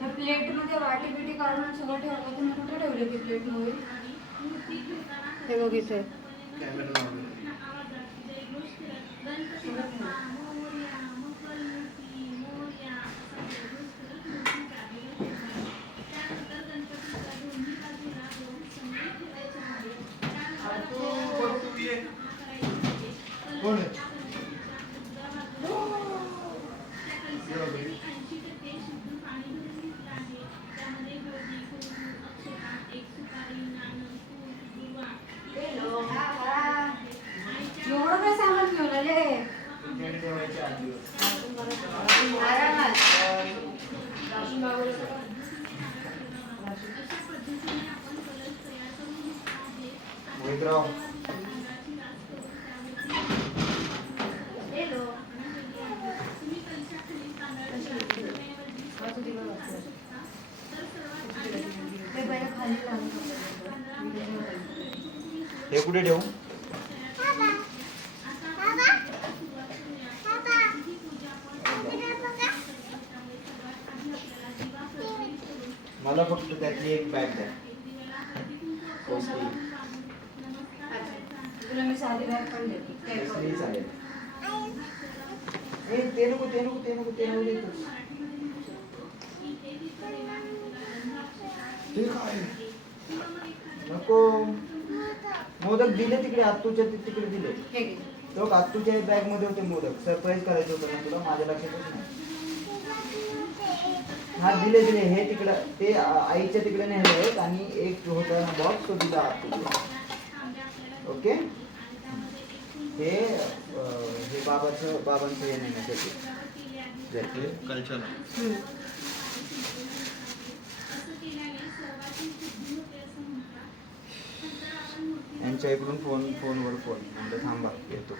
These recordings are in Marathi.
प्लेट मध्ये वाटी बिटी काढून सगळं ठेवलं. तुम्ही कुठे ठेवले ती प्लेट मध्ये? हे बघ इथे कॅमेरा कोण आहे? एवढं काय सामान ठेवलेले? मोहितराव हे कुठे ठेवू? मला फक्त त्यातली एक बॅग द्या. तुला मी साधी बॅग पण देते. कसली चालेल. ते नको ते नको ते नको ते नको देतो. ते काय नको. मोदक दिले तिकडे आत्तूच्या तिकडे दिले. हे घे. तो आत्तूच्या बॅग मध्ये होते मोदक. सरप्राईज करायचं होतं ना तुला. माझ्या लक्षातच नाही. हा दिले दिले. हे तिकडं ते आईच्या तिकडे नेले आहेत आणि एक होता ना बॉक्स तो दिला आत्तूला. ओके. हे बाबांचं हे नेण्यासाठी कल्चर. यांच्या इकडून फोनवर फोन म्हणजे थांबा येतो.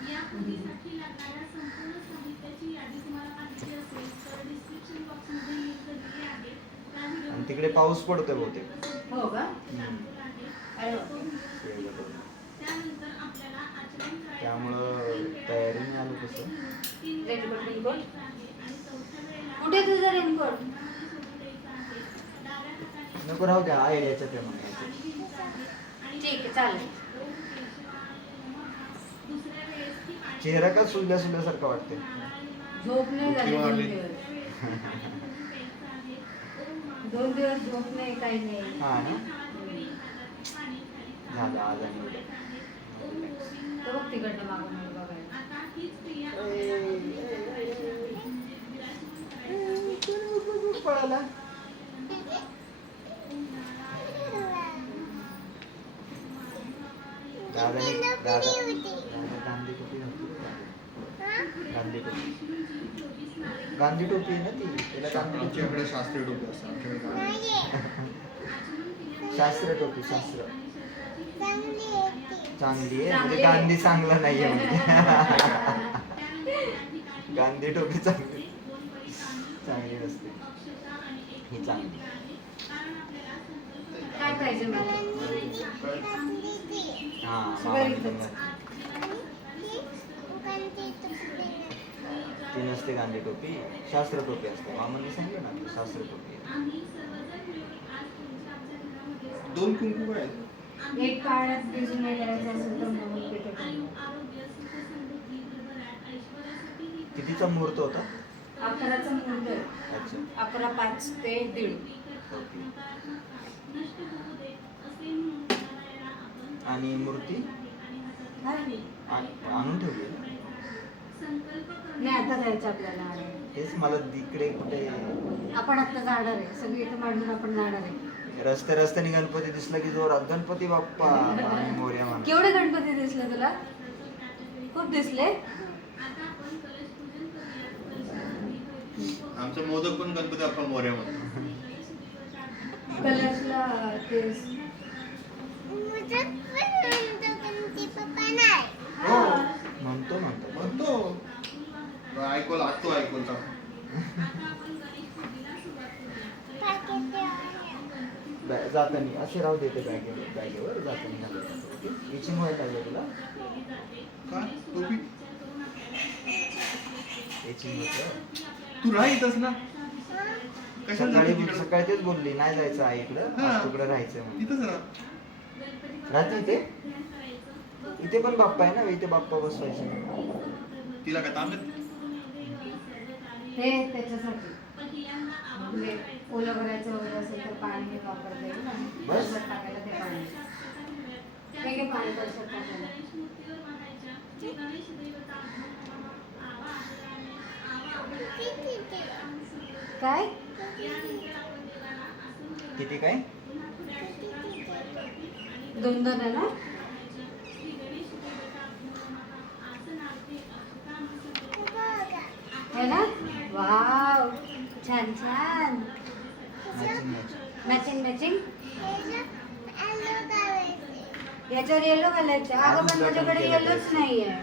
आणि तिकडे पाऊस पडतोय बहुतेक. हो का? त्यामुळं तयारीने आलो कसं. रेनकोट कुठे तुझा रेनकोट? नको राहू द्या. आहे याच्यात आहे मग. ठीक आहे चालेल. चेहरा का सुजल्यासारखं वाटते. झोप नाही झाली 2 दिवस झोप नाही काही नाही. हा ना झालं आज आणि उद्या. तर बघ तिकडनं मागून बघायला. पळाला. दादा गांधी टोपी नव्हती. गांधी टोपी आहे ना ती. त्याला आमच्याकडे शास्त्रीय टोपी असते. शास्त्र टोपी शास्त्र चांगली आहे म्हणजे गांधी चांगला नाहीये म्हणजे. गांधी टोपी चांगली नसते. ही चांगली. काय पाहिजे मला? हा ती नसते गांधी टोपी. शास्त्र टोपी असते. मामांनी सांगितलं ना शास्त्र टोपी. 2 कुंकू काय? एक काळात बिजून नाही करायचं असेल तर मग कितीचा मुहूर्त होता? 11चा मुहूर्त. अच्छा. 11:05 ते 1:30. आणि मूर्ती आणून ठेवली नाही आता जायचं आपल्याला. तेच मला तिकडे कुठे आपण आता जाणार आहे. सगळी इथं मांडून आपण जाणार आहे. रस्त्याने गणपती दिसला की जोरात गणपती बाप्पा आणि मोरया म्हणा. केवढे गणपती दिसले तुला? खूप दिसले. आमचा मोदक पण गणपती बाप्पा मोरया म्हणतो. कलर्सला तेच म्हणतो ऐकवलं आत्तो ऐकवलं. जातानी असे राहू देते बॅगेवर जातानी इचिंग व्हायला लागलं तुला का टोपी इचिंग होतं. तू राहीतस ना कशाला जाते सकाळी तिकडं? सकाळी तेच बोलली नाही जायचं आईकडं हा. आज तिकडं राहायचं म्हणून. इथंच राहा. राहते इथे इथे पण बाप्पा आहे ना इथे बाप्पा बसवायचे. तिला काय तांबे हे त्याच्यासाठी म्हणजे ओलं करायचं वगैरे असेल तर पाणी वापरता येईल ना. बस. कळशात टाकायला ते पाणी. हे घे पाणी कळशात टाकायला. काय? किती काय? 2 आहे ना? है ना? वाव छान छान. मॅचिंग मॅचिंग याच्यावर येलो घालायचं. अगं पण माझ्याकडे येलोच नाहीये.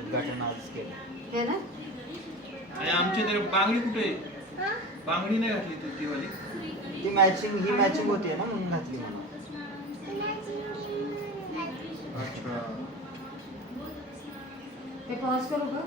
उद्घाटन आज केलं. है ना? आणि आमची तरी बांगडी कुठे आहे? बांगडी नाही घातली तू ती वाली. ती मॅचिंग ही मॅचिंग होती ना म्हणून घातली म्हणून. अच्छा. ते पॉज करू का?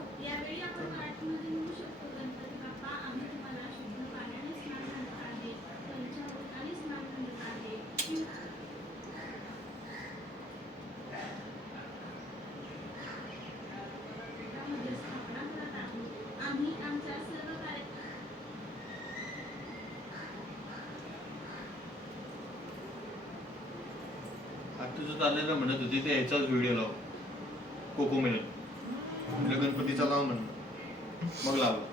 आता तुझं चाललेलं म्हणत होती ते ह्याचाच व्हिडिओ लाव. CoComelon. म्हटलं गणपतीचा लाव म्हणलं. मग लावला.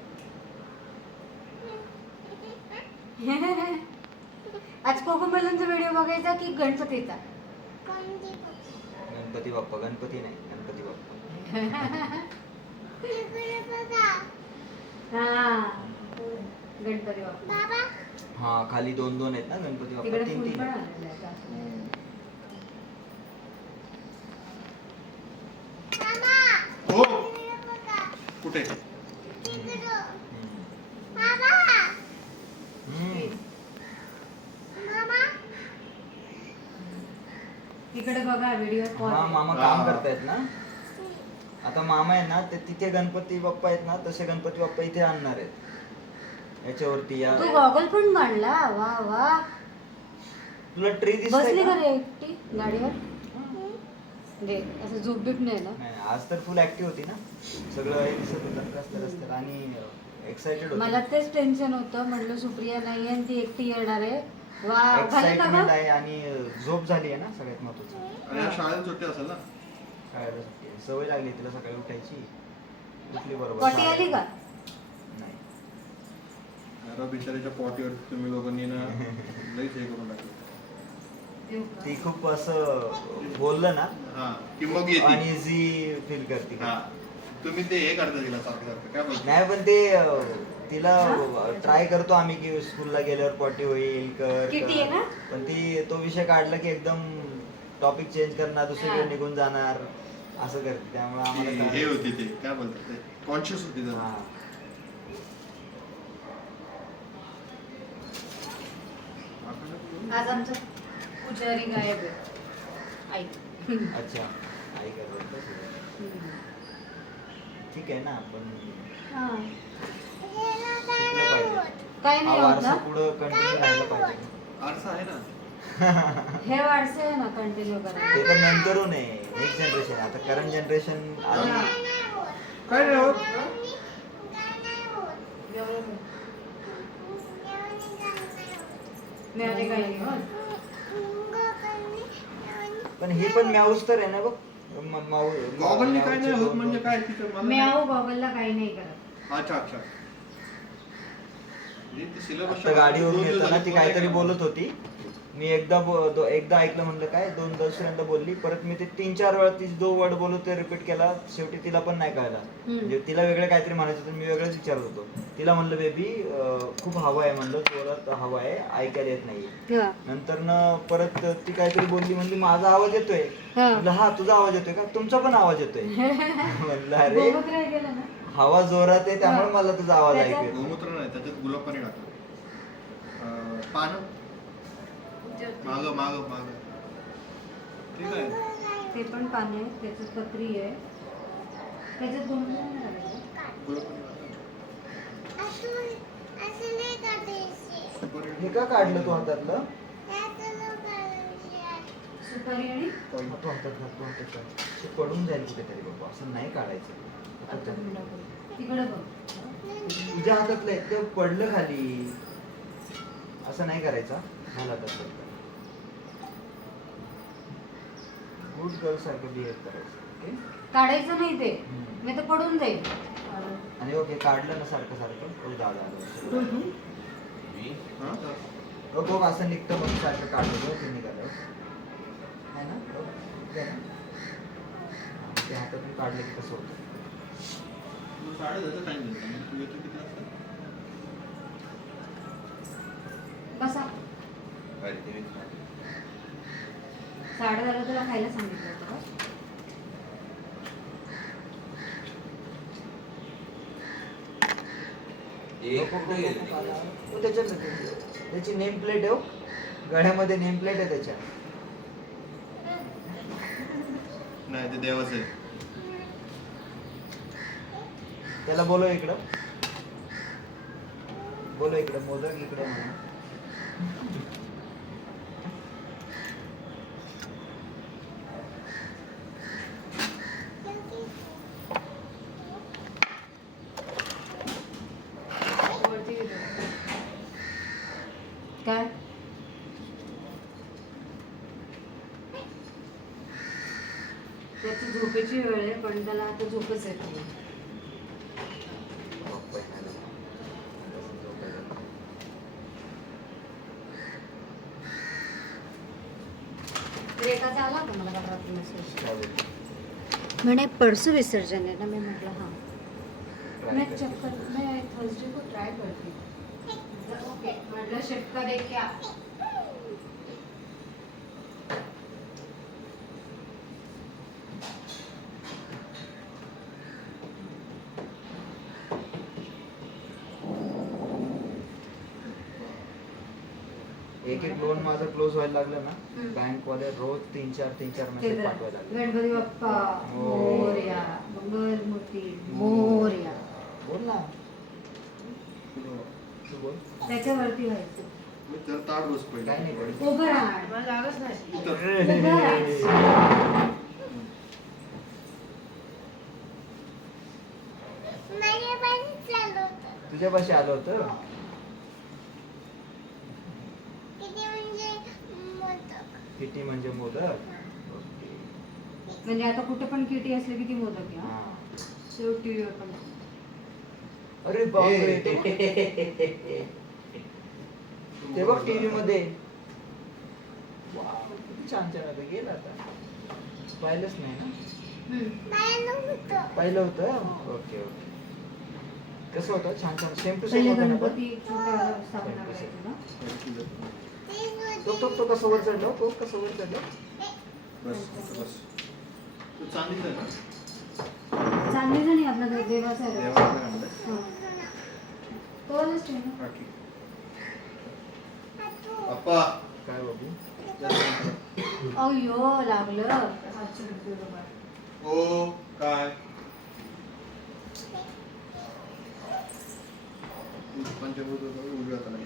आज कोकोमेलनचा व्हिडिओ बघायचा की गणपतीचा? गणपती बाप्पा गणपती नाही गणपती बाप्पा. हा गणपती बाप्पा. हा खाली 2-2 आहेत ना गणपती बाप्पा तिकडे फुल 3-3 पण आहेत. आलेलं आहे जास्त. हो. कुठे? तिकडे बघा व्हिडिओ कॉल. हा मामा काम करतायत ना. आता मामा आहे ना ते तिथे गणपती बाप्पा आहेत ना तसे गणपती बाप्पा इथे आणणार आहेत याच्यावरती या. तू गॉगल पण बांधला. वा वा. तुला ट्री बसली दिसतंय का का? रे एकटी गाडीवर? दे असं झोप बीप नाही ना? नाही आज तर फुल ऍक्टिव्ह होती ना. सगळं हे दिसत होतं रस्त्यात आणि एक्साइटेड होती. मला तेच टेन्शन होतं. म्हटलं सुप्रिया नाही आणि ती एकटी येणार आहे. वा घालून एक्साइटमेंट टाका. आहे आणि झोप झाली आहे ना सगळ्यात महत्वाचं. आणि या शाळेत सुट्टी असेल ना. शाळेला सुट्टी आहे. सवय लागली तिला सकाळी उठायची. उठली बरोबर. पॉटी आली का? नाही. अरे बिचारीच्या पॉटीवर तुम्ही लोकांनी ना लईच हे करून टाकलं. ती खूप असं बोललं ना हा ती मग येते. अनइझी फील करते. हा तुम्ही ते हे करता तिला सारखं सारखं काय बोलतो? नाही पण ते तिला ट्राय करतो आम्ही की स्कूलला गेल्यावर पॉटी होईल कर किती आहे ना? पण ती तो विषय काढला की एकदम टॉपिक चेंज करणार दुसरीकडे हा. निघून जाणार असं करते त्यामुळे आम्हाला ती हे होती ते काय बोलतात ते कॉन्शियस होती जरा. हा. आज आमचं पुजारी गायब आहे. आई. अच्छा आई करत ठीक आहे ना पण हा. शिकलं पाहिजे. काय हा नाही होत वारसा ना? पुढं कंटिन्यू राहिला पाहिजे. आरसा आहे ना. हे वाढसे आहे ना कंटिन्यू करा. ते तर नंतरून आहे नेक्स्ट जनरेशन आता करंट जनरेशन हा. काय नाही होत. मी आले काय नाही होत. पण हे पण मॅऊस तर आहे ना बघ गॉगलनी काय नाही होत म्हणजे काय तिथं मला नाही- म्याऊ गॉगलला काही नाही करत. अच्छा अच्छा. म्हणजे ते syllabus आता गाडीवरून येताना ती काहीतरी बोलत होती मी एकदा ऐकलं म्हणलं काय दुसऱ्यांदा बोलली परत मी ते 3-4 वेळा ती जो वर्ड बोलत ते रिपीट केला शेवटी तिला पण नाही कळला म्हणजे तिला वेगळं काहीतरी म्हणायचं होतं मी वेगळंच विचारत होतो तिला म्हणलं बेबी खूप हवा आहे म्हणलं जोरात हवा आहे ऐकायला येत नाही नंतर परत ती काहीतरी बोलली म्हणली माझा आवाज येतोय म्हणलं हा तुझा आवाज येतोय का तुमचा पण आवाज येतोय म्हणलं अरे गोमुत्र आहे गेलं ना? हवा जोरात आहे त्यामुळे मला तुझा आवाज ऐकू येतो गोमूत्र नाही त्याच्यात गुलाब पाणी टाकलं. पानं माग माग माग ठीक आहे. ते पण पाणी आहे त्याच्यात पत्री आहे त्याच्यात गोमुत्र नाही घालायचं. गुलाब पाणी टाकलं. हे का काढलं तू हातातलं? सुपारी आणि तू हातात घाल, तू हातात घाल. ते पडून जाईल कुठेतरी बाबा, असं नाही काढायचं. आता मी दाखवते. तिकडे बघ. तुझ्या हातातलं आहे, ते पडलं खाली. असं नाही करायचं. घाल हातातलं. गुड गर्ल सारखं बिहेव करायचं. ओके? काढायचं नाही ते. हम्म. मी तर पडून जाईल. आणि ओके काढलं ना सारखं सारखं ओ दादा आलं. हा? बघ असं निघतं मग सारखं काढलं बघ ते निघालं आहे ना बघ, ते ना. ते हातातून काढलं की कसं होतं. तू 10:30 टाइम दिला मग तू येतो किती वाजता? बसा. अरे ते 10:30 तुला खायला सांगितलं होतं का? हो, त्याच्यात त्याची नेम प्लेट आहे हो. गळ्यामध्ये नेम प्लेट आहे त्याच्या. नाही ते देवाचं आहे. त्याला बोलव इकडं. बोलव इकडं, मोदक इकडे म्हणा. वरती गेलो. काय? त्याची झोपेची वेळ आहे पण त्याला आता झोपच येत नाही. रेखाचा आला का मला काल रात्री मेसेज म्हणे परसों विसर्जन है ना. मैं म्हटलं हाँ मैं चेक कर मैं थर्सडे को ट्राई करती हूँ. ओके म्हटलं शिफ्ट करे क्या. एक एक लोन माझं क्लोज व्हायला लागलं ना, हम्म. बँक वाले रोज 3-4 मेसेज केंद्र पाठवायला लागले. गणपती बाप्पा हो. मोरया मंगलमूर्ती मोरया. बोल ना तू बोल. त्याच्यावरती व्हायचं. मी तर ताट रोज पडली. काय नाही पडली. उभं राहा. मला जागाच नाही. उतर. उभं राहा. तुझ्यापाशी आलं होतं. किती म्हणजे मोदक. ओके. म्हणजे आता कुठे पण किटी असली की ती मोदक आहे, हा. हा. शेव टीव्हीवर पण. अरे बापरे ते बघ टीव्ही मध्ये. वाव, किती छान छान आता गेला आता. पाहिलंच नाही ना. पाहिलं होतं. Okay okay. कसं होतं छान छान सेम टू सेम पहिले होतं ना पण. गणपती छोट्या स्थापना करायची ना. तो कसं वर चढलो, तो कसं वर चढलो. बस बस. तू चांदीच आहे ना? चांगली नाही आपला देवाचा आहे. देवाला आणलंय? हा. तो वालाच ठेव ना. हा, ठीक. पप्पा काय बाबू. अय्यो लागलं. हातची बुद्धी बघा. ओ काय पंचभूत उजव्या हाताला घे.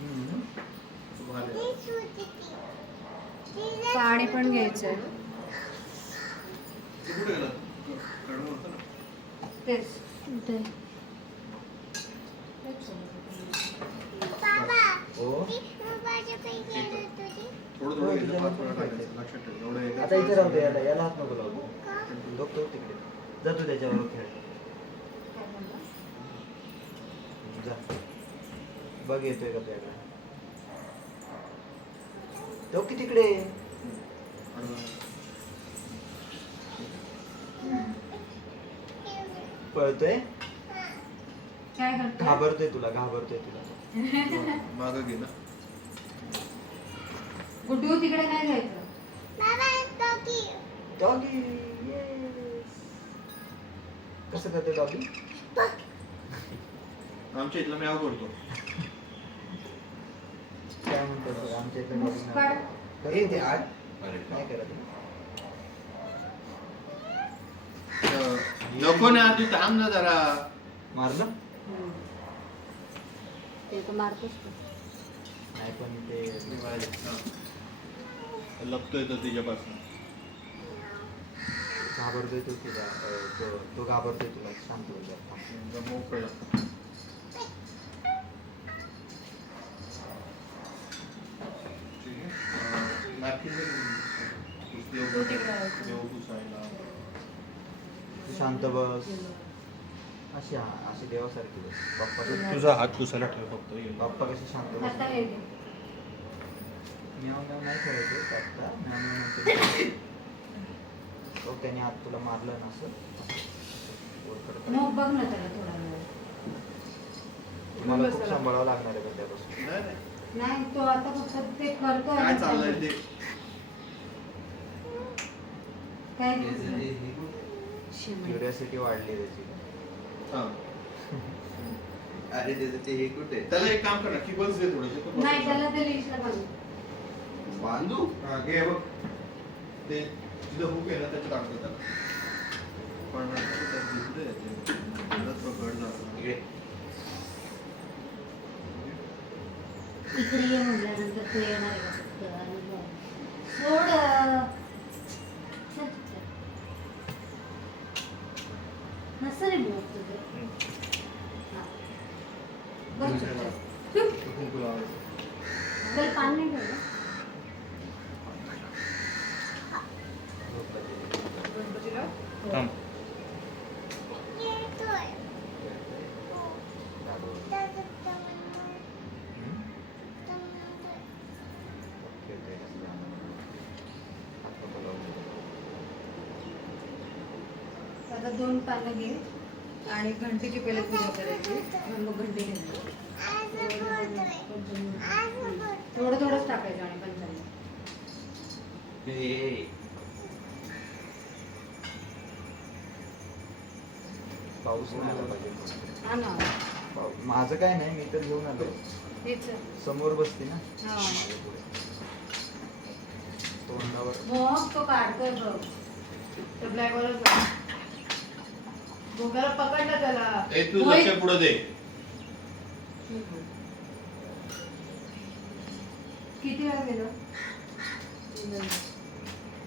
हम्म. तू भाले. पाणी पण घ्यायचंय. ते कुठे गेला? कडून होतं ना. तेच ते. हो. थोडं थोडं घ्यायचं, 5 वेळा टाकायचं. लक्षात ठेव. एवढं एकदा आता इथे राहू दे, याला हात नको लावू. बघतो तिकडे. जा तू त्याच्यावर खेळ. जा. बघ येतोय का त्याला. तो की तिकडे. पळतोय. काय करतो? घाबरतोय तुला. मागं घे ना. गुड्डू तिकडे नाही जायचं. डॉगी. येस. कसं करते डॉगी. आमच्या इथला मी आवडतो. काय म्हणतो तो? आमच्या इथलं डॉगी काढ. नाही करत. नको ना तू थांब ना जरा. मारलं. ते तर मारतोच तो. नाही पण ते लपतोय तो तिच्यापासून. घाबरतोय तो तिला तो घाबरतोय तुला. शांत हो जरा, थांब. एकदम मोकळं. napkin दे ना. देव पुसायला. तू शांत बस. अशी देवासारखी बस. बाप्पा तुझा हात पुसायला ठेव फक्त. बाप्पा कशी शांत बस. आता हे घे. म्याव म्याव नाही करायचं आत्ता. म्याव म्याव नंतर. तो त्याने हात तुला मारलं ना असं वर करत. मग बघ ना त्याला थोडा वेळ. तुम्हाला खूप सांभाळावं लागणार आहे त्यापासून. नाही, नाही. नाही तो आता फक्त ते करतोय. काय चाललंय ते? काय शिमला. क्युरियोसिटी वाढली त्याची. हा. अरे त्याचं ते हे कुठे त्याला एक काम कर ना, की बस दे थोडंसं. नाही त्याला ते लिस्टला बांध. बांधू हा, घे बघ. ते तुझं हुक आहे ना त्याच्यात टाकतो त्याला. पण त्यात दिसतंय ते. परत पकडलं असं. इकडे इकडे ये म्हटल्यानंतर तू येणार आहे का फक्त? आणि मग सोड. चल, चल. नसं रे बोल तुझं. हा. बस चुपचाप. चुप. हुक लावायचं. त्याला पान नाही ठेवलं. थांब. आता 2 पानं घे आणि घंटीची पहिले पूजा करायची. मग घंटी घ्यायची. थोडं थोडंच टाकायचं आणि पंचांनी. पाऊस नाही आला पाहिजे. हा ना. माझं काय नाही, मी तर घेऊन आलो. हेच. समोर बसते ना हा. तोंडावर. मग तो काढतोय बघ. तो ब्लॅकवरच बघ. भोगाला पकडला त्याला. ए, तू लक्ष पुढं दे. किती वेळा गेलो?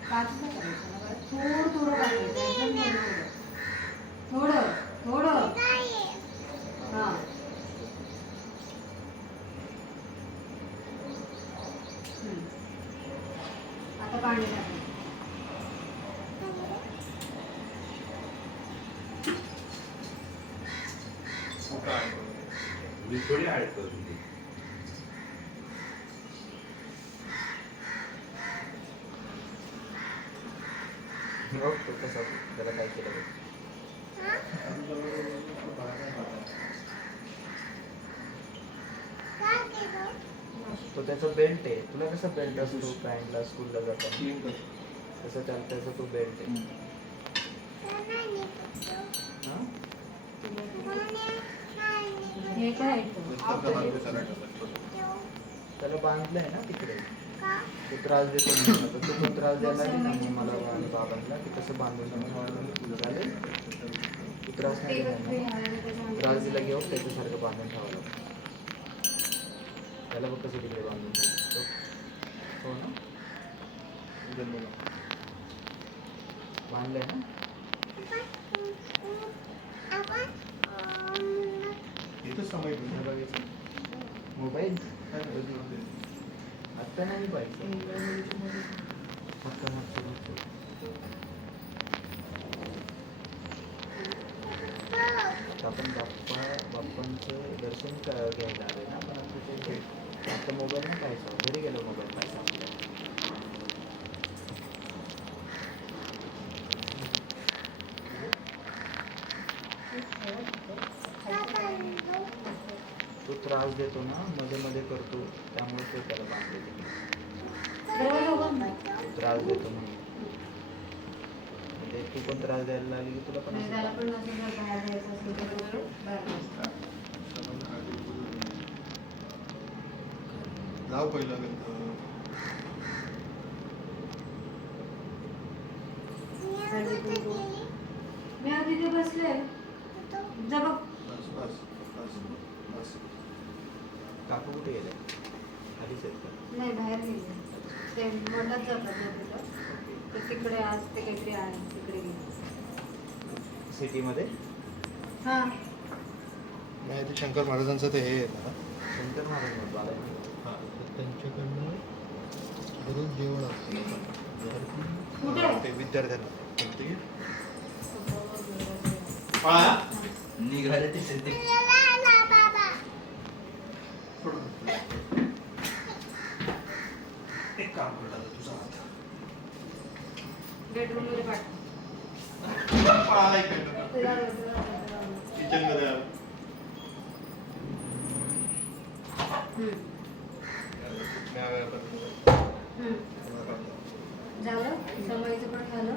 5 थोडं थोडं टाकायचं. एकदम थोडं थोडं. हा. आता पाणी टाकायचं. मी थोडी ऍड करून दे बघ तो कसा त्याला काय केलं बघ. तो त्याचा बेल्ट आहे. तुला कसा बेल्ट असतो पॅन्टला स्कूलला जाताना तसं त्याचा तो बेल्ट आहे. हा? हे काय त्याला बांधलंय ना तिकडे. तो त्रास देतो म्हणून. आता तू पण त्रास द्यायला लागली ना मग मला आणि बाबांना की कसं बांधून चालेल. तू त्रास नाही देणार. त्रास दिला घेऊन त्याच्यासारखं बांधून ठेवावं लागतं. त्याला बघ कसं तिकडे बांधून ठेवतो. हो ना बांधलंय ना. इथं समय बघायचं मोबाईल आत्ता नाही पाहिजे. आपण बाप्पांचं दर्शन घ्यायला आलोय ना. पण आता मोबाईल नाही पाहायचा. घरी गेलो मोबाईल पाहायचा आपल्याला. तो त्रास देतो ना मध्ये मध्ये करतो त्यामुळे तो त्याला बांधलेली. त्रास देतो म्हणून म्हणजे तू पण त्रास द्यायला लागली की तुला पण लाव पहिला गंध. मी आधी ते बसले. जा बघ. बस बस बस बस. काकू कुठे गेले खालीच आहेत का? नाही बाहेर गेले ते मठात जातात ना तिथं तर तिकडे आज ते काहीतरी आहे तिकडे गेले सिटीमध्ये हां नाही ते शंकर महाराजांचं ते हे आहे ना शंकर महाराज बालाजी हां तर त्यांच्याकडनं दररोज जेवण असतं कुठे? ते विद्यार्थ्यांना कोणते निघाले ते सध्या एक काम करतात तुझा हात बेडरूम मध्ये पाठव किचन मध्ये आलं. झालं समाईचं पण झालं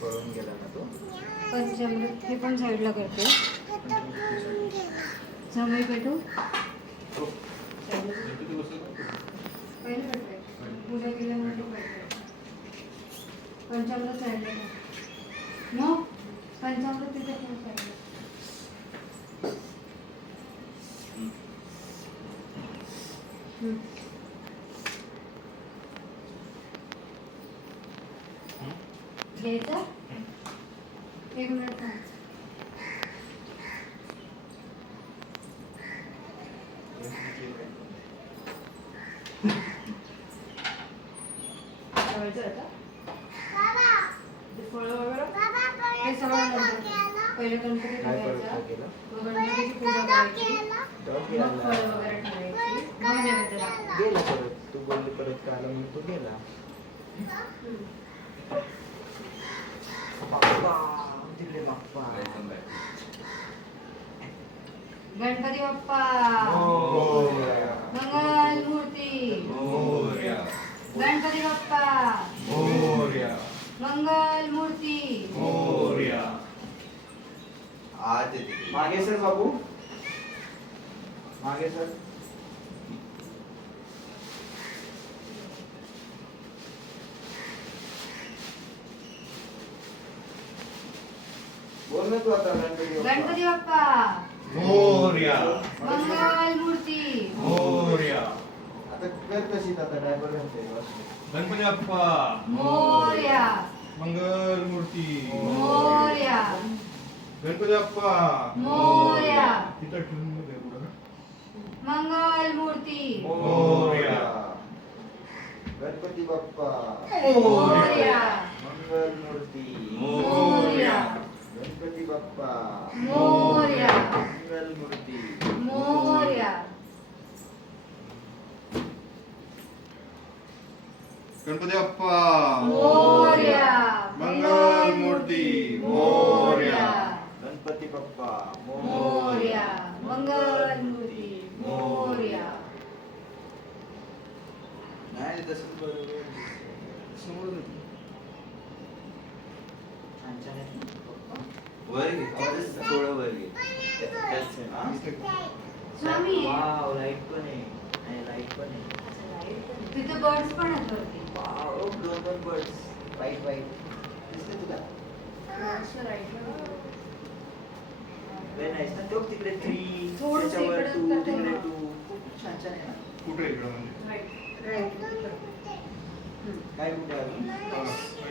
पळून गेला ना तो पंचामृत हे पण साईडला करते समाई पेटू पहिले पेटवायचं पूजा केल्यामुळे तो पेटवायचा पंचामृत साईडला कर. मग पंचामृत तिथे पण साईडला घ्यायचं एक मिनिट थांब. ठेवायचं आता ते फळं वगैरे हे सगळं नंतर पहिले गणपती काय ठेवायचा परत केलं मग गणपतीची पूजा करायची डॉग मग फळं वगैरे ठेवायची मग नैवेद्य दाखवायचा. गेला परत तू बोलली परत का आला म्हणून तो गेला बाप्पा तिकडे बाप्पा गणपती बाप्पा मोरया. मंगल मूर्ती गणपती बाप्पा मंगल मूर्ती आज येते मागे सर बाबू मागे सर बोल ना तू आता गणपती बाप्पा. गणपती बाप्पा मोरया मंगल मूर्ती मोरया आता कर कशी आता ड्रायव्हर घालते गणपती बाप्पा मोरया मंगल मूर्ती मोरया गणपती बाप्पा मोरया तिथं ठेवून दे पुढं. मंगल मूर्ती मोरया. गणपती बाप्पा मोरया मंगल मूर्ती मोरया गणपती बाप्पा मोरया मंगल मूर्ती मोरया गणपती बाप्पा मोरया मंगल मूर्ती मोरया. गणपती बाप्पा मोरया मंगल मूर्ती मोरया नाही तसंच बरोबर समोर दे. छान छान आहे ना? वर घे थोडं वर घे त्याच आहे. हा? इथे. स्वामी वाव लाईट पण आहे नाही लाईट पण आहे तिथे बर्ड्स पण आहेत वरती वाव दोन बर्ड्स वाईट वाईट दिसते तुला लय नाईस ना तो तिकडे थ्री थोडंसं त्याच्यावर इकडं टू करते तिकडे ना. टू खूप छान छान आहे ना कुठे इकडं म्हणजे काय कुठे अजून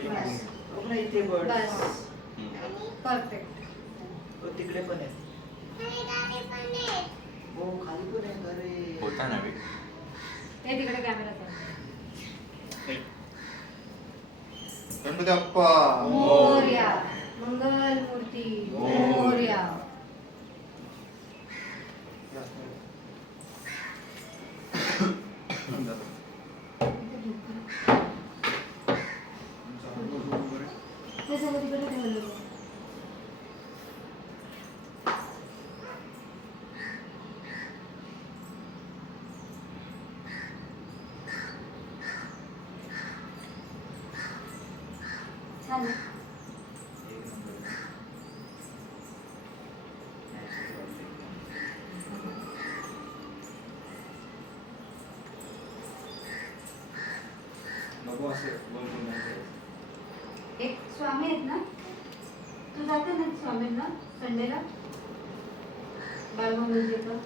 बस. बघ ना इथे बर्ड बस हम्म. परफेक्ट हो तिकडे पण आहेत हो खाली पण आहे अरे होता ना बे. हे तिकडे कॅमेरा गणपती बाप्पा मोरया मंगल मूर्ती मोरया ते सगळं तिकडे ठेवलं चालेल नको असं बोल बोल नाही करायचं. एक स्वामी आहेत ना तू जाते ना स्वामींना संडेला बालमंगलजीचं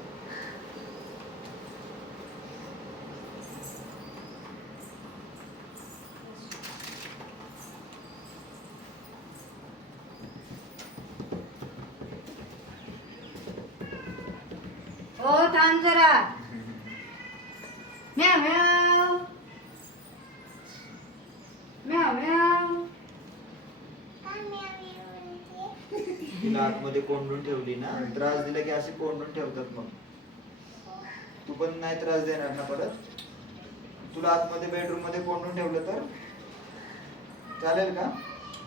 ओ थांब जरा. म्याव म्याव म्याव म्याव. तिला आतमध्ये कोंडून ठेवली ना, त्रास दिला की असे कोंडून ठेवतात. मग तू पण नाही त्रास देणार ना परत. तुला आतमध्ये बेडरूम मध्ये कोंडून ठेवलं तर चालेल का?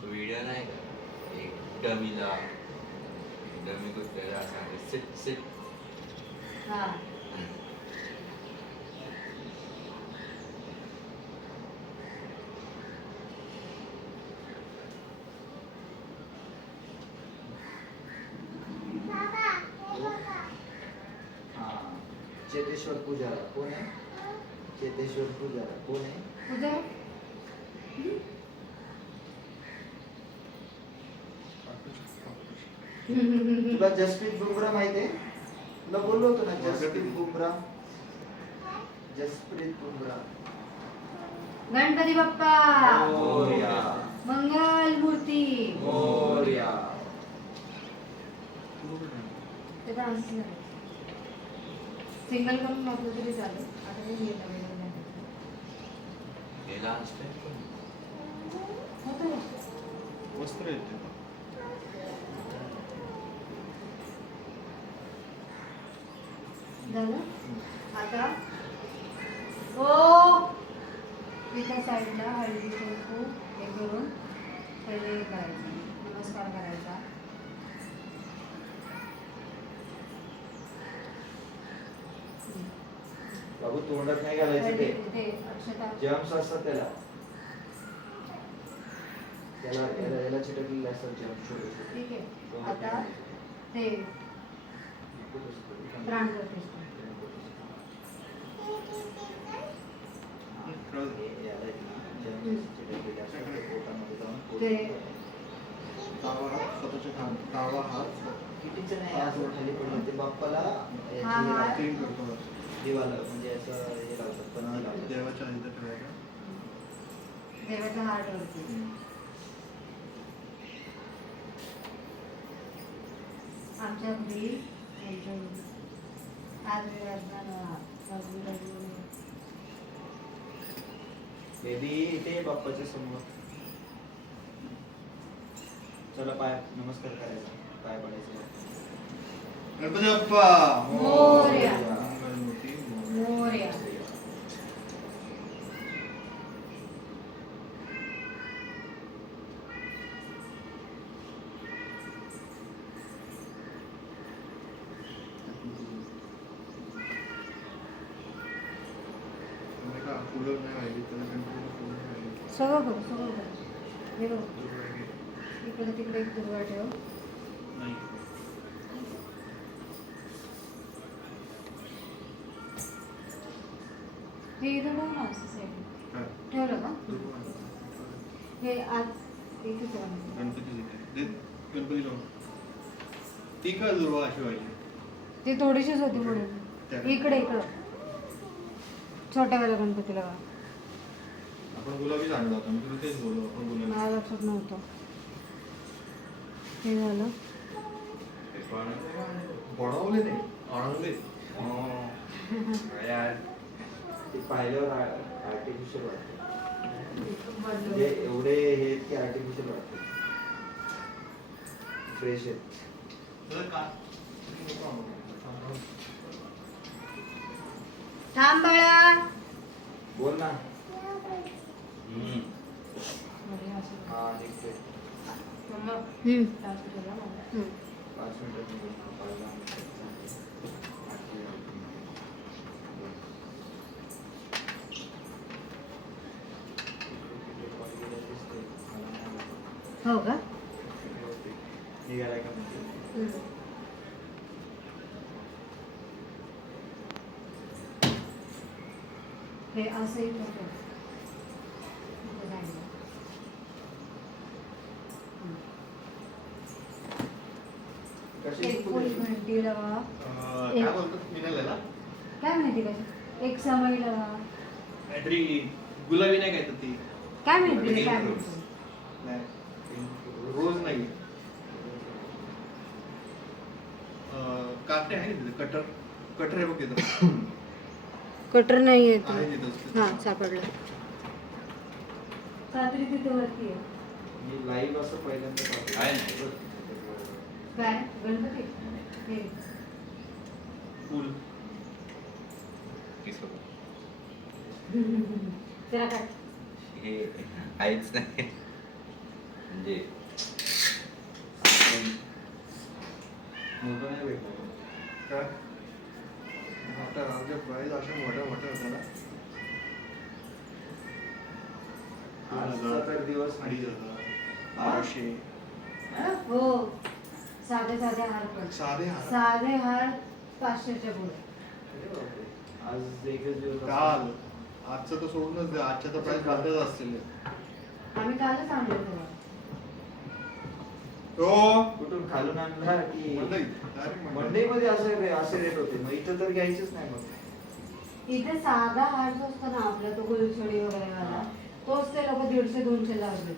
व्हिडिओ नाही का एक डमीला डमी कुत्र्याला असं सिट सिट हा. हा. चेतेश्वर पुजारा कोण आहे? चेतेश्वर पुजारा कोण आहे? उद्या तुला जसप्रीत बुमराह माहिती आहे? तुला बोललो होतो ना जसप्रीत बुमराह. जसप्रीत बुमराह. गणपती बाप्पा मोरया. मंगल मूर्ती. मोरया. ते पण आमचं झालं. सिंगल करून म्हटलं तरी चालेल. आता ते येत गेला असते होतं. वस्त्र येते झालं आता ओ तिच्या साईडला हळदी कुंकू हे करून पहिले हे करायचं, नमस्कार करायचा. बाबू तोंडात नाही घालायचं ते. ते अक्षता जर्म्स असतात त्याला. याला चिटकलेले असतात जर्म्स छोटे छोटे. ठीक आहे. आता ते प्राण प्रतिष्ठा. याला एक ना germs चिटकलेले असतात ते पोटामध्ये जाऊन ते डावा हात स्वतःच्या डावा हात कितीचं नाही असं खाली पडलं ते बाप्पाला याची हा, हा. क्लीन करतो दिवाला म्हणजे असं हे लावतात पन्हाळा लावतात. देवाच्या इथं ठेवायचं. देवाच्या हार्टवरती. आमच्या घरी यांच्या घरी आज बेबी इथे बाप्पाच्या समोर. चला पाय नमस्कार करायचा, पाय पडायचं. गणपती बाप्पा मोरया. मंगलमूर्ती मोरया. मोरया. तुम्ही का फुलं नाही राहिली त्याला गणपतीला फुलं नाही राहिली. सगळं करू सगळं करू. हे बघ इकडे तिकडे एक दुर्वा ठेव. नाही हे इथं ठेव ना असं साईडला. काय ठेवलं का? दुर्वा. हे आज इथेच राहणार. गणपती जिथे गणपती लावून ती काय दुर्वा अशी व्हायची. ते थोडीशीच होती म्हणून. त्या- इकडे इकडं छोट्या वेळा गणपतीला बघा. आपण गुलाबी आणला होता मी तुला तेच बोललो आपण गुलाबी. मला लक्षात नव्हतं. हे झालं. बनवले नाही आणले. यार ते पाहिल्यावर आर्टिफिशियल वाटतं. म्हणजे एवढे हे आहेत की आर्टिफिशियल वाटतं. फ्रेश आहेत. तुला का थांब बाळा. बोल ना. हम्म. हा निघतोय. हम्म. 5 मिनिटात निघून. 5-10 मिनिटात. हो का? निघालाय का म्हणजे? हे असंही करतो. कशी एक फुल घंटी लावा. काय बोलतो मिळालेला काय माहिती कशी? एक समय लावा. काहीतरी गुलाबी नाही काय तर ती काय माहिती काय माहिती? नाही रोज नाही काटे आहे तिथे कटर कटर आहे बघ इथं. कटर नाही आहे येतो तिथंच. हा सापडलं कात्री तिथे वरती आहे मी लाईव्ह असं पहिल्यांदा पाहतो. आहे ना. काय गणपती हे फुल. किसो. त्याला काय हे आहेच नाही म्हणजे मोठं नाही भेटलं. काय मोठ्या आमच्या प्राईज अशा मोठ्या मोठ्या होत्या ना. आजचा तर दिवस 2,500, 1200. हो साधे साधे हार पण साधे हार. साधे हार 500च्या पुढे अरे बापरे. आज एकच दिवस काल आजचं तर सोडूनच द्या. आजच्या तर प्राईस बंदच असतील. आम्ही कालच आणलं तेव्हा हो कुठून खालून आणला की मंडई. Direct मंडई. मंडईमध्ये असे रेट होते. मग इथं तर घ्यायचेच नाही मग. इथे साधा हार जो असतो ना आपला तो गुलछडी वगैरे वाला हा. तोच ते लोक 150-200 लावले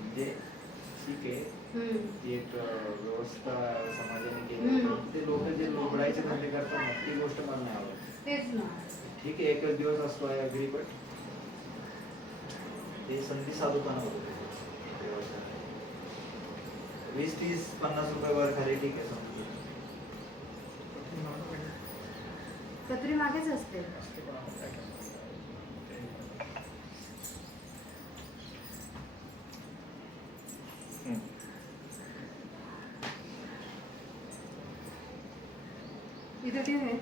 म्हणजे ठीक आहे. ती एक व्यवस्था समाजाने केली. हम्म. ते लोक जे लोबडायचे धंदे करतात ना, ती गोष्ट मला नाही आवडत. तेच ना ठीक आहे एकच दिवस असतो आहे अग्री, बट ते संधी साधूपणा होतो. 20, 30, 50 रुपये वर खाली ठीक आहे समजून. कत्री मागेच असते इथे ठेव आहे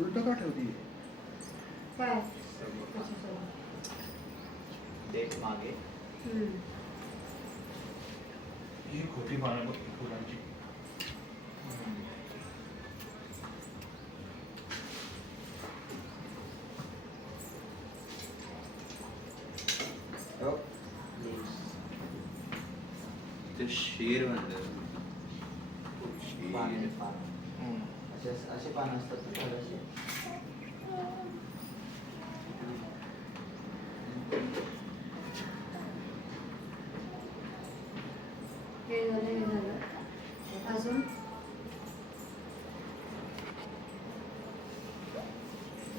उलट का ठेवती? काय डेट मागे ही खोटी पानं बघ फुलांची. हो. Leaves. ते शेर म्हणतात पान, शेर. पान. असे पान असतात ना झाडाचे. हे झालं हे झालं अजून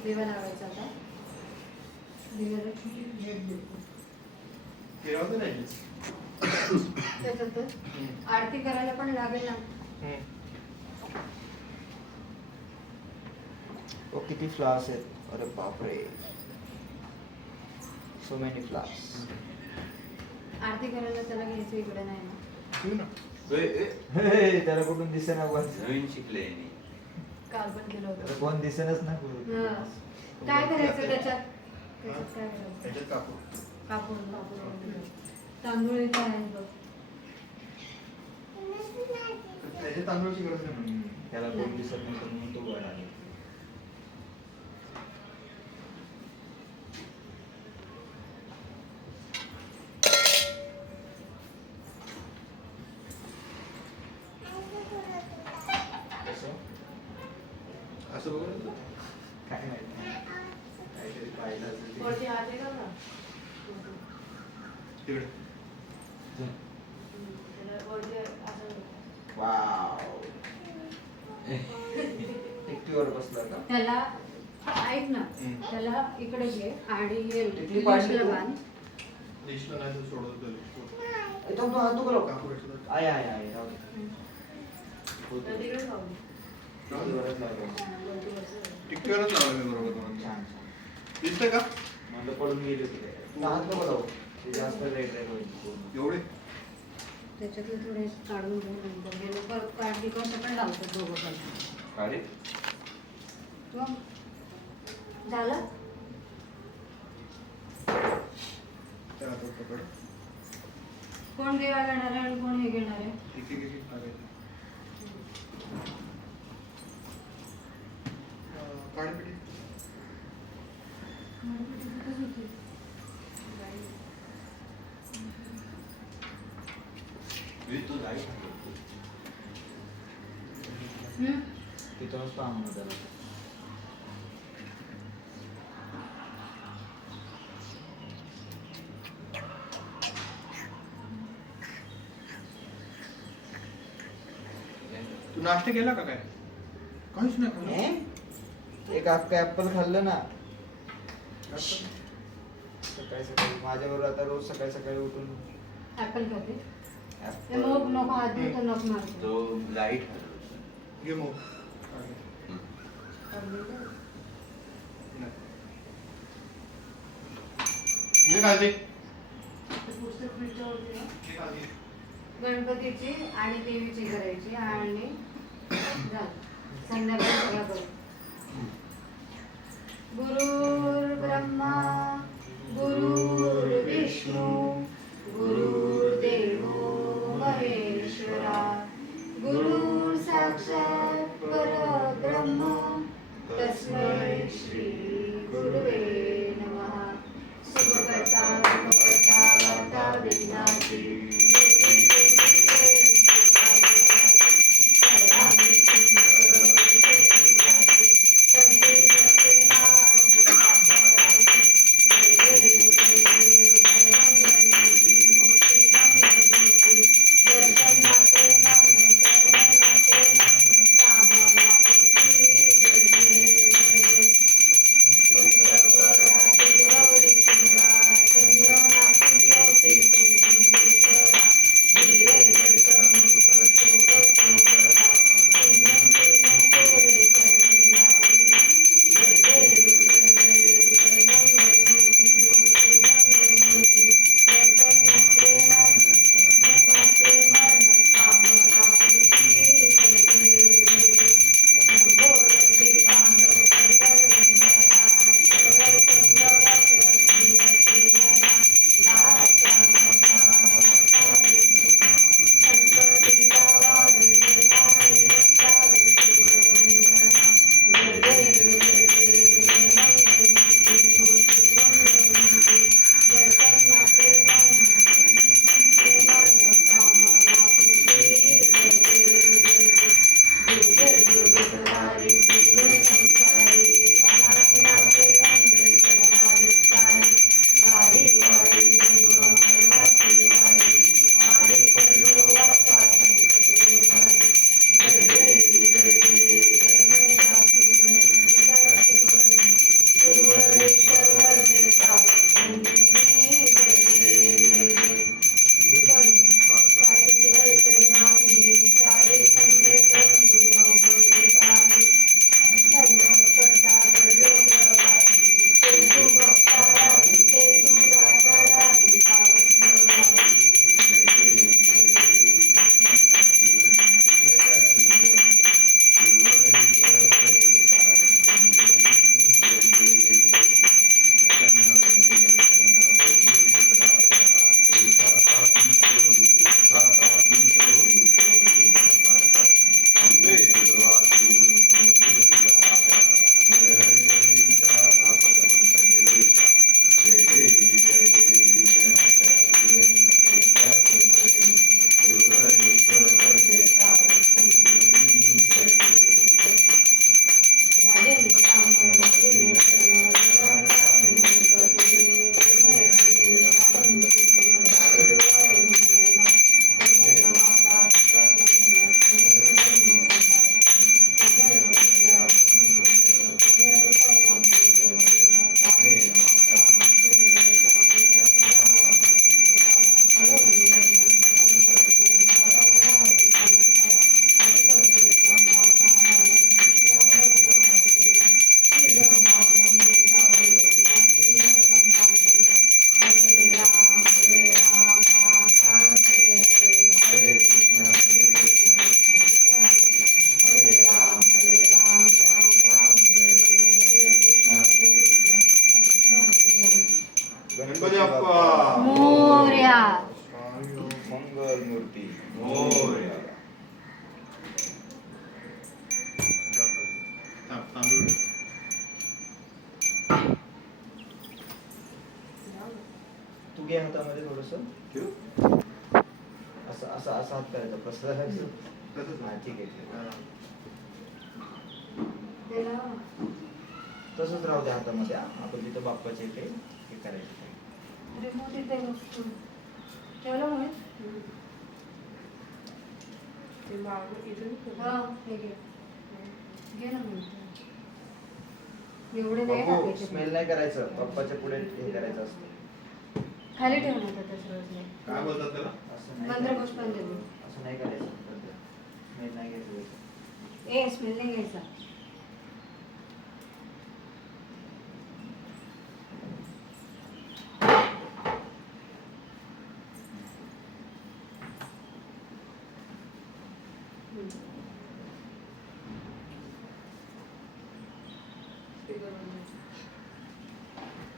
दिवा लावायचा आता दिव्याला भेट देतो फिरवते नाही. त्याच्यातच आरती करायला पण लागेल ना ओ किती फ्लावर्स आहेत. अरे बापरे. So many flowers. आरती करायला त्याला घ्यायचं इकडे नाही ना ठेवू ना. त्याला कुठून दिसेना कोण. नवीन शिकले मी. काल पण केलं त्याला होतं कोण दिसेनच ना. हा. काय करायचं त्याच्यात त्याच्यात काय करायचं ह्याच्यात कापूर. कापूर तांदूळ इथे आहे बघ त्याच्यात तांदूळाची गरज नाही म्हणून. त्याला कोण दिसत नाही तर म्हणून तो वर आला. कसं? असं बघा ना. काय माहिती काहीतरी पाहिलं असेल ते. वरती हात आहे का बघा? तिकडे. त्याला वरती असं वाव. एकटीवर बसला का? त्याला ऐक ना त्याला इकडे घे आणि हे लिशला बांध लिस्टला नाही तर सोडत होतं. ए, थांब, तू करो का? कापूर याच्यात. आहे राहू दे. तर तिकडे खाऊ एकटीवरच लावलं. टिकटॉकवरच लावलं मी बरोबर म्हणून. छान. दिसतंय का? म्हणलं पडून गेली होती काय. तू हात नको लावू. ते जास्त रेड होईल पूर्ण. एवढे? त्याच्यातले थोडे काढून घेऊन नंतर हे लोक काढली कसं पण लावतात दोघं पण काढे. मग झालं त्या हातात पकड. कोण देवा घेणार आहे आणि कोण हे घेणार आहे एक एक एक टाकायचं. काळीपिठी. तू जाई सांगतो. तिथूनच पाहून त्याला. तू नाश्ता केला का काय? काहीच नाही खाल्लं. एक अख्खं ऍपल खाल्लं ना सकाळी सकाळी. माझ्याबरोबर आता रोज सकाळी सकाळी उठून ऍपल खाते apple. नको नको हात धुतो नको मारतो. तो लाईट घे मग. घे खाली. पुस्तक फ्रीजच्या वरती ना. घे खाली. गणपतीची आणि देवीची करायची आणि झालं. संध्याकाळी सगळं करू. गुरुर् ब्रह्मा गुरुर्विष्णू गुरुर्देवो महेश्वरा गुरुर् साक्षात् परब्रह्म तस्मै श्री गुरुवे नमः. सुखकर्ता दुःखकर्ता वार्ता विघ्नाची गणपती बाप्पा मोरया. मंगल मूर्ती मोरया. तांदूळ तू घे हातामध्ये थोडस ठेवू? असं असं असं हात करायचा प्रसादाचं. तसंच हा, ठीक आहे. त्याला तसंच राहू द्या हातामध्ये. आपण तिथं बाप्पाचे ते हे करायचं. रिमोट इथे बसतो. ठेवलं होय? हा, हे घे. घे ना मग. एवढे नाही बाबू टाकायचे. स्मेल नाही करायचं, पप्पाच्या पुढे हे करायचं असतं. खाली ठेवून होतं तसं रोजने. काय बोलतात त्याला? असं नाही मंत्र करायचं. पुष्पांजली. असं नाही करायचं. स्मेल नाही घ्यायचं त्याचं. ए स्मेल नाही घ्यायचा.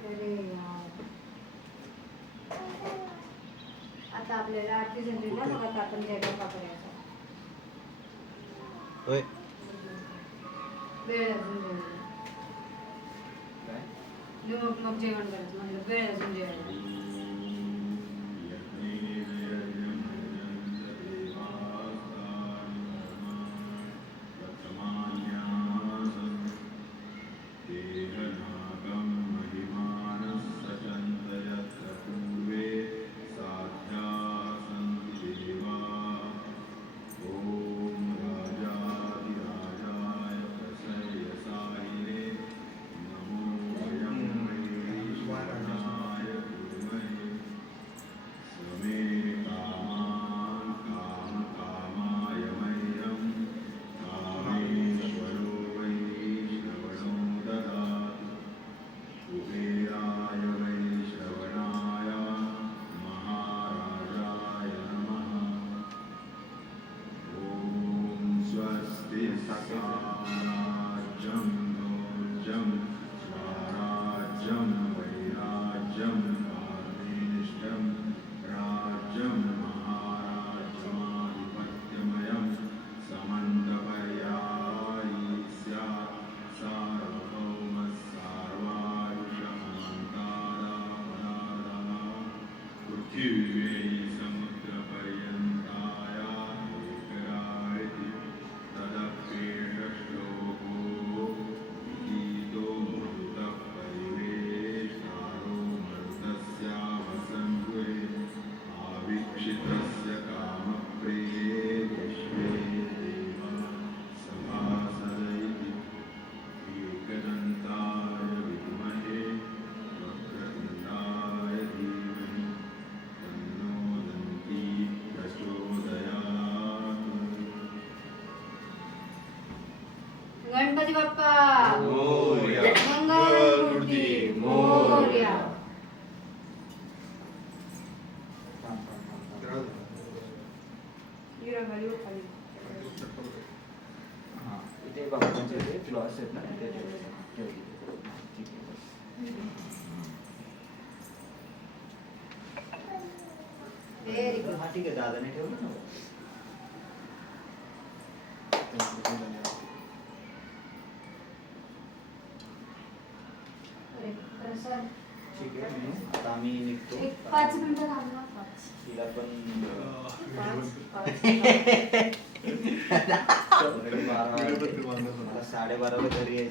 अरे यार. आता आपल्याला आरती झाली ना, मग आता आपण जयबापा करायचा. होय. वेळ अजून जेवायला. काय? मग जेवण करायचं म्हणलं, वेळ अजून जेवायला. गणपती बाप्पा मोरया. मंगलमूर्ती मोरया. हां, इथे बाबांचे जे फ्लॉस आहेत ना ते ठेव. ठीक आहे. Very good. हा ठीक आहे, दादाने ठेवलं ना. प्रसाद ठीक आहे, मी आता आम्ही निघतो. एक 5 मिनिटं थांबा. 5 तिला पण 5 व्हिडिओ पण ते मागणार होता. मला 12:30 घरी यायचं.